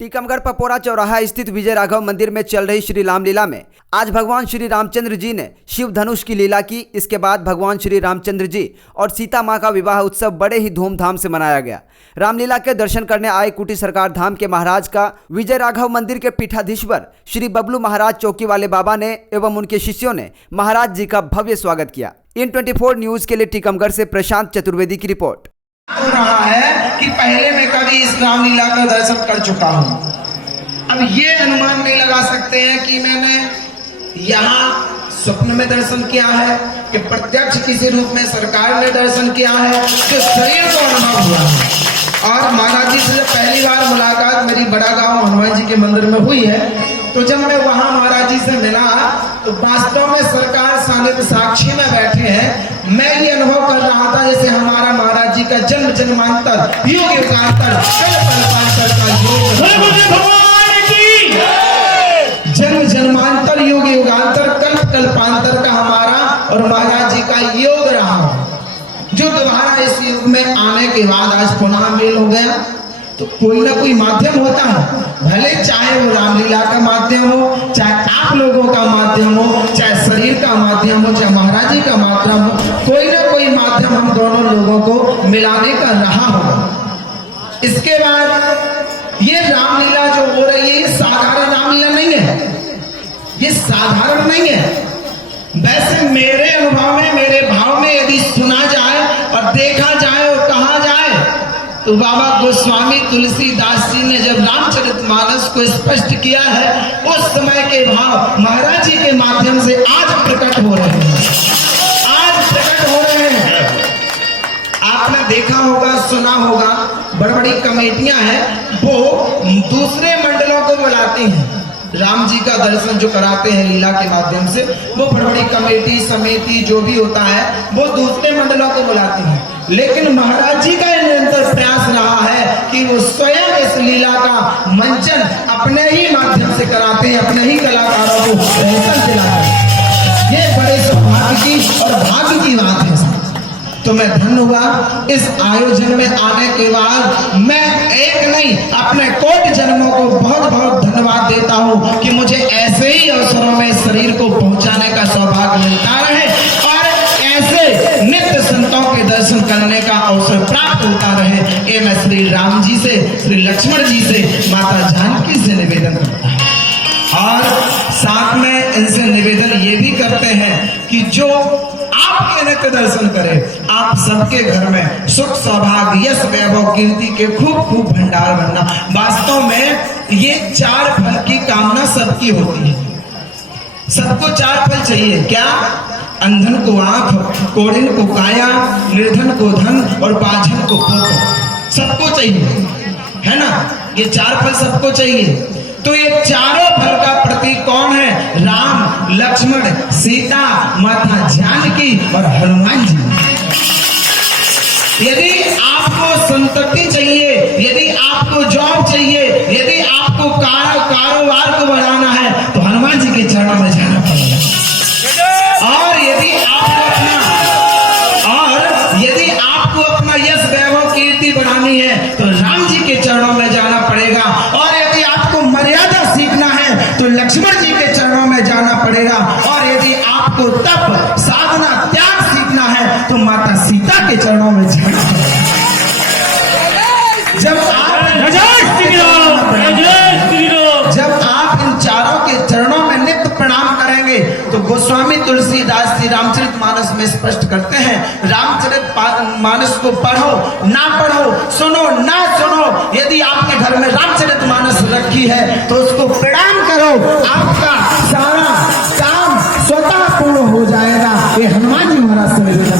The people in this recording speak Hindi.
टीकमगढ़ पपोरा चौराहा स्थित विजय राघव मंदिर में चल रही श्री रामलीला में आज भगवान श्री रामचंद्र जी ने शिव धनुष की लीला की। इसके बाद भगवान श्री रामचंद्र जी और सीता मां का विवाह उत्सव बड़े ही धूमधाम से मनाया गया। रामलीला के दर्शन करने आए कुटी सरकार धाम के महाराज का विजय राघव मंदिर के पीठाधीश्वर श्री बबलू महाराज चौकी वाले बाबा ने एवं उनके शिष्यों ने महाराज जी का भव्य स्वागत किया। इन 24 न्यूज के लिए टीकमगढ़ से प्रशांत चतुर्वेदी की रिपोर्ट। हो रहा है कि पहले मैं कभी इस रामलीला का दर्शन कर चुका हूं। अब ये अनुमान नहीं लगा सकते हैं कि मैंने यहाँ स्वप्न में दर्शन किया है कि प्रत्यक्ष किसी रूप में सरकार ने दर्शन किया है, तो शरीर को अनुभव हुआ है। और महाराज जी से पहली बार मुलाकात मेरी बड़ा गांव हनुमान जी के मंदिर में हुई है, तो जब मैं वहां महाराज जी से मिला तो वास्तव में सरकार सानिध्य साक्षी में बैठे हैं। मैं ये अनुभव कर रहा था जैसे हमारा महाराज जी का जन्म जन्मांतर युग युगांतर जन्म जन्मांतर युग युगांतर कल्प कल्पांतर का हमारा और महाराज जी का योग रहा, जो दोबारा इस युग में आने के बाद आज पुनः मेल हो गया। तो कोई ना कोई माध्यम होता है, भले चाहे वो रामलीला का माध्यम हो, चाहे आप लोगों का माध्यम हो, चाहे शरीर का माध्यम हो, चाहे महाराज जी का माध्यम हो, कोई ना कोई माध्यम हम दोनों लोगों को मिलाने का रहा होगा। इसके बाद ये रामलीला जो हो रही है, ये साधारण रामलीला नहीं है, ये साधारण नहीं है। वैसे मेरे अनुभव में, मेरे भाव में यदि सुना जाए और देखा जाए और कहा जाए तो बाबा गोस्वामी तुलसीदास जी ने जब रामचरितमानस को स्पष्ट किया है, उस समय के भाव महाराज जी के माध्यम से आज प्रकट हो रहे हैं, आज प्रकट हो रहे हैं। आपने देखा होगा, सुना होगा, बड़ी बड़ी कमेटियां हैं, वो दूसरे मंडलों को बुलाती हैं राम जी का दर्शन जो कराते हैं लीला के माध्यम से। वो बड़ी बड़ी कमेटी समिति जो भी होता है वो दूसरे मंडलों को बुलाती है, लेकिन महाराज जी का निरंतर प्रयास रहा है कि वो स्वयं इस लीला का मंचन अपने ही माध्यम से कराते हैं, अपने ही कलाकारों को दर्शन दिलाते हैं। ये बड़े सौभाग्य की और भाग्य की बात है। तो मैं धन्य हुआ इस आयोजन में आने के बाद। मैं एक नहीं, अपने कोटि जन्मों को बहुत बहुत धन्यवाद देता हूं कि मुझे ऐसे ही अवसरों में शरीर को पहुंचाने का सौभाग्य मिलता रहे और ऐसे नित्य संतों के दर्शन करने का अवसर प्राप्त होता रहे। ये मैं श्री राम जी से, श्री लक्ष्मण जी से, माता जानकी से निवेदन करता हूं। और साथ में इनसे निवेदन ये भी करते हैं कि जो आपके नित्य दर्शन करें, आप सबके घर में सुख सौभाग्य यश वैभव कीर्ति के खूब खूब भंडार भरना। वास्तव में ये 4 फल की कामना सबकी होती है। सबको 4 फल चाहिए। क्या? अंधन को आंख, कोढ़िन को काया, निर्धन को धन और बाझन को पुत्र। सबको चाहिए, है ना? ये 4 फल सबको चाहिए। तो ये चारों फल का प्रतीक कौन है? राम, लक्ष्मण, सीता, माता जानकी और हनुमान जी। यदि आपको संतति चाहिए, यदि आपको जॉब चाहिए, यदि आपको कारोबार को बढ़ाना है तो हनुमान जी के चरणों में जाना पड़ेगा। और यदि आपको अपना यश वैभव कीर्ति बढ़ानी है तो राम जी के चरणों में जाना पड़ेगा। और यदि आपको मर्यादा सीखना है तो लक्ष्मण जी के चरणों में जाना पड़ेगा। और यदि आपको तप साधना त्याग सीखना है तो माता सीता के चरणों में जाना पड़ेगा। जब आप इन चारों के चरणों में नित्य प्रणाम करेंगे तो गोस्वामी तुलसीदास जी रामचरितमानस में स्पष्ट करते हैं, रामचरितमानस को पढ़ो ना पढ़ो, सुनो ना सुनो, यदि आपके घर में रामचरितमानस रखी है तो उसको